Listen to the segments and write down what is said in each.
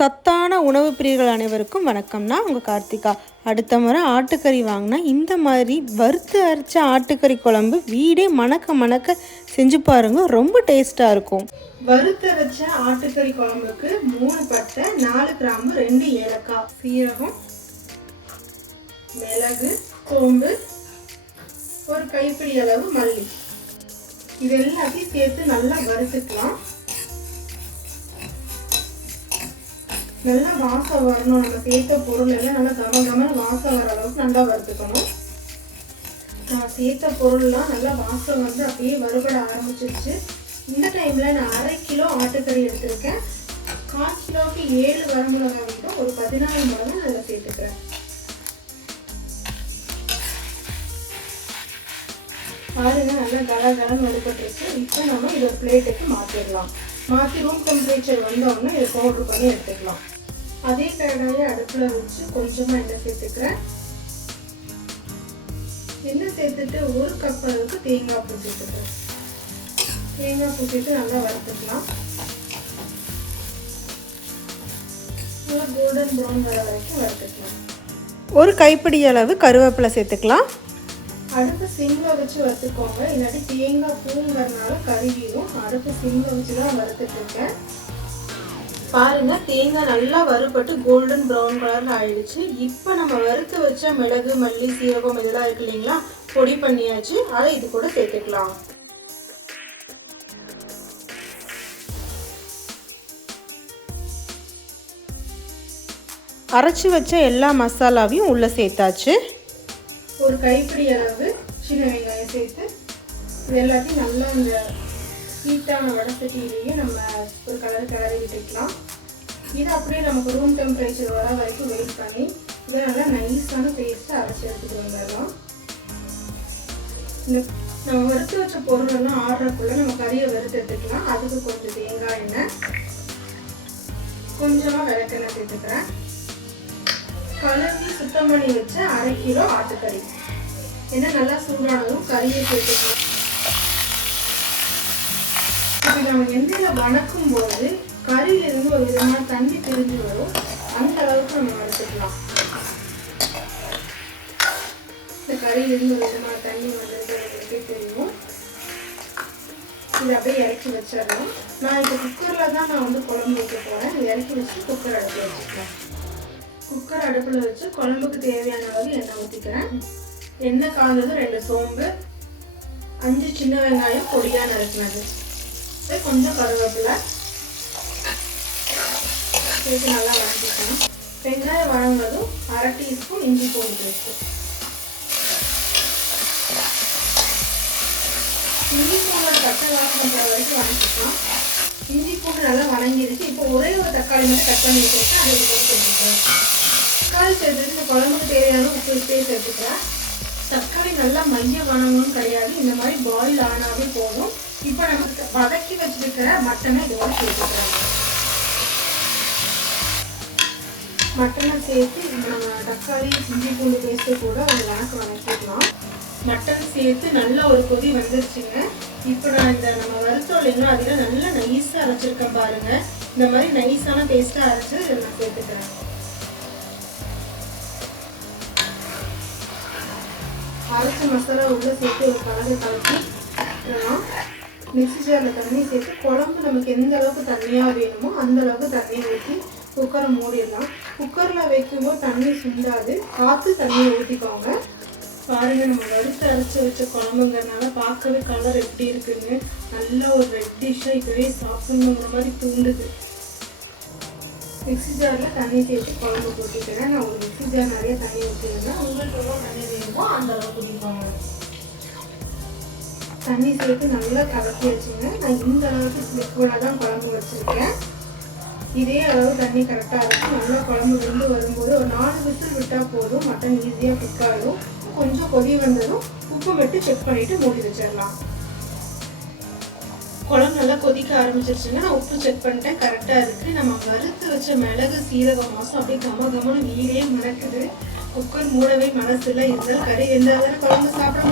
சத்தான உணவு பிரியர்கள் அனைவருக்கும் வணக்கம்னா உங்கள் கார்த்திகா. அடுத்த முறை ஆட்டுக்கறி வாங்கினா இந்த மாதிரி வறுத்து அரைச்ச ஆட்டுக்கறி குழம்பு வீடே மணக்க மணக்க செஞ்சு பாருங்க ரொம்ப டேஸ்ட்டாக இருக்கும். வறுத்தரைச்ச ஆட்டுக்கறி குழம்புக்கு மூணு பட்டை நாலு கிராம்பு ரெண்டு ஏலக்காய். சீரகம் மிளகு சோம்பு ஒரு கைப்பிடி அளவு மல்லி. இது எல்லாத்தையும் சேர்த்து நல்லா வறுத்துக்கலாம். நல்லா வாசம் வரணும். நம்ம சேர்த்த பொருள் எல்லாம் நல்லா கம கமன்னு வாசம் வர அளவுக்கு நல்லா வறுத்துக்கணும். நான் சேர்த்த பொருள்லாம் நல்லா வாசம் வந்து அப்படியே வறுபட ஆரம்பிச்சிருச்சு. இந்த டைமில் நான் அரை கிலோ ஆட்டுக்கறி எடுத்திருக்கேன். கால் கிலோவுக்கு ஏழு வரமிளகாய் விட்டு ஒரு பதினாலு மிளகா அதில் சேர்த்துக்கிறேன். பாருங்க நல்லா கல கலன்னு வறுபட்டுருச்சு. இப்போ நம்ம இதை பிளேட்டுக்கு மாற்றிடலாம் மாற்றி ரூம் டெம்பரேச்சர் வந்தோடனே இதை பவுட்ரு பண்ணி எடுத்துக்கலாம். அதே கடாயை அடுப்பில் வச்சு கொஞ்சமாக எண்ணெய் சேர்த்துக்கிறேன். எண்ணெய் சேர்த்துட்டு ஒரு கப் அளவுக்கு தேங்காய் பூ சேர்த்துக்கிறேன். தேங்காய் பூ சேர்த்து நல்லா வறுத்துக்கலாம். நல்லா கோல்டன் ப்ரௌன் வர வரைக்கும் வறுத்துக்கலாம். ஒரு கைப்பிடி அளவு கருவேப்பிலை சேர்த்துக்கலாம். அடுப்பு சிம்மில் வச்சு வறுத்துக்கோங்க. இல்லாட்டி தேங்காய் பூங்கிறதுனால கருகிடும் அடுப்பு சிம்மில் வச்சு தான் வறுத்துட்டு பாருங்க தேங்காய் நல்லா வறுபட்டு கோல்டன் ப்ரௌன் கலர்ல ஆயிடுச்சு. இப்போ நம்ம வறுத்து வச்ச மிளகு மல்லி சீரகம் இதெல்லாம் இருக்கு இல்லைங்களா? பொடி பண்ணியாச்சு. அதை இது கூட சேர்த்துக்கலாம். அரைச்சி வச்ச எல்லா மசாலாவையும் உள்ளே சேர்த்தாச்சு. ஒரு கைப்பிடி அளவு சின்ன வெங்காயம் சேர்த்து இது எல்லாத்தையும் நல்லா இந்த ஹீட்டான வடசட்டியிலேயே நம்ம ஒரு கலர் கிளறி விட்டுக்கலாம். இது அப்படியே நமக்கு ரூம் டெம்பரேச்சர் வர வரைக்கும் வெயிட் பண்ணி இதை நல்லா நைஸான பேஸ்ட்டை அரைச்சி எடுத்துகிட்டு வந்துடலாம். இந்த நம்ம வறுத்து வச்ச பொருளெல்லாம் ஆடுறக்குள்ள நம்ம கறியை வறுத்து எடுத்துக்கலாம். அதுக்கு கொஞ்சம் தேங்காய் எண்ணெய் கொஞ்சமாக விளக்கெண்ணெய் சேர்த்துக்கிறேன். கலந்து சுத்தம் பண்ணி வச்ச அரை கிலோ ஆட்டுக்கறி. ஏன்னா நல்லா சூடானதும் கறியை சேர்த்துக்கலாம். இப்போ நம்ம எண்ணெயில் வணக்கும் போது கறியிலிருந்து ஒரு விதமான தண்ணி பிரிஞ்சு வரும். அந்த அளவுக்கு நம்ம வறுத்துக்கலாம். இந்த கறியிலிருந்து ஒரு விதமான தண்ணி வந்தது எங்களுக்கே தெரியும். இதை அப்படியே இறக்கி வச்சிடலாம். நான் இப்போ குக்கரில் தான் நான் வந்து குழம்பு வைக்க போகிறேன் இறக்கி வச்சு குக்கர் அடுப்பில் வச்சுக்கிறேன். குக்கர் அடுப்பில் வச்சு குழம்புக்கு தேவையான அளவு எண்ணெய் ஊற்றிக்கிறேன் எண்ணெய் காய்ந்ததும் ரெண்டு சோம்பு அஞ்சு சின்ன வெங்காயம் பொடியாக நறுக்கினது. கொஞ்சம் கருவேப்பிலை. சேர்த்து நல்லா வதக்கிக்கணும். வெங்காயம் வதங்கினதும் அரை டீஸ்பூன் இஞ்சி பூண்டு பேஸ்ட்டு. இஞ்சி பூண்டோட பச்சை வாசம் வரைக்கும் வதக்கிக்கலாம். இஞ்சி பூண்டு நல்லா வணங்கிடுச்சு. இப்போ ஒரே ஒரு தக்காளி மட்டும் கட் பண்ணி வச்சுருக்கேன். அதை போட்டு சேர்த்துக்கிறேன். தக்காளி சேர்த்துட்டு இந்த குழம்புக்கு தேவையான உப்பு உப்பே சேர்த்துக்கிறேன். தக்காளி நல்லா மைய வணங்கணும் கிடையாது. இந்த மாதிரி பாயில் ஆனாவே போதும். இப்போ நமக்கு வதக்கி வச்சிருக்கிற மட்டனை இதோட சேர்த்துக்கிறேன் மட்டனை சேர்த்து நம்ம தக்காளி இஞ்சி பூண்டு பேஸ்ட்டு கூட ஒரு வணக்கு வதக்கிடலாம். மட்டன் சேர்த்து நல்ல ஒரு கொதி வந்துருச்சுங்க. இப்போ நான் இந்த நம்ம வறுத்தோம் இல்லைங்களா அதில் நல்லா நைஸாக அரைச்சிருக்கேன் பாருங்க. இந்த மாதிரி நைஸான பேஸ்ட்டாக அரைச்சி நான் சேர்த்துக்கிறேன். அரைச்ச மசாலா உள்ளே சேர்த்து ஒரு கலந்து கலக்கி விட்டுறலாம் மிக்ஸி ஜாரில் தண்ணி சேர்த்து குழம்பு நமக்கு எந்த அளவுக்கு தண்ணியாக வேணுமோ அந்த அளவுக்கு தண்ணியை ஊற்றி குக்கரை மூடிடலாம். குக்கரில் வைக்கும்போது தண்ணி சுண்டாது பார்த்து தண்ணியை ஊற்றிக்கோங்க. பாருங்கள் நம்ம வறுத்து அரைச்சி வச்ச குழம்புங்கிறனால பார்க்கவே கலர் எப்படி இருக்குன்னு. நல்ல ஒரு ரெட்டிஷாக இதுவே சாப்பிடணுங்கிற மாதிரி தூண்டுது. மிக்ஸி ஜாரில் தண்ணி சேர்த்து குழம்பு ஊற்றிக்கிறேன் நான் ஒரு மிக்ஸி ஜார் நிறைய தண்ணி ஊற்றிருந்தேன். உங்களுக்கு எவ்வளோ தண்ணி வேணுமோ அந்த அளவுக்கு ஊற்றிக்கோங்க. தண்ணி சேர்த்து நல்லா கலக்கி வச்சுங்க. நான் இந்த அளவுக்கு லிக்விடாக தான் குழம்பு வச்சுருக்கேன். இதே அளவு தண்ணி கரெக்டாக இருக்கும். நல்லா குழம்பு வெந்து வரும்போது ஒரு நாலு விசில் விட்டால் போதும். மட்டன் ஈஸியாக குக் ஆகிடும் கொஞ்சம் கொதி வந்ததும் உப்பு விட்டு செக் பண்ணிவிட்டு மூடி வச்சிடலாம். குழம்பு நல்லா கொதிக்க ஆரம்பிச்சிருச்சுன்னா நான் உப்பு செக் பண்ணிட்டேன். கரெக்டாக இருக்குது நம்ம வறுத்து வச்ச மிளகு சீரகம் மாதம் அப்படியே கம கமனு வீடே மறக்குது குக்கர் மூடவே மனசில் இருந்தால் இருந்தாலும் கறி எந்த குழம்பு சாப்பிட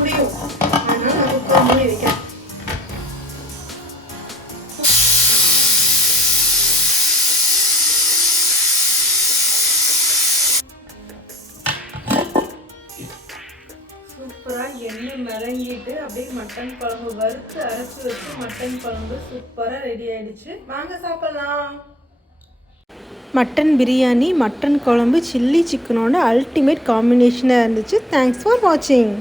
எண்ணெய் மிளங்கிட்டு அப்படியே மட்டன் குழம்பு வறுத்து அரைச்சி வச்சு மட்டன் குழம்பு சூப்பராக ரெடி ஆயிடுச்சு. வாங்க சாப்பிடலாம். மட்டன் பிரியாணி மட்டன் குழம்பு சில்லி சிக்கனோட அல்டிமேட் காம்பினேஷனாக இருந்துச்சு. தேங்க்ஸ் ஃபார் வாட்சிங்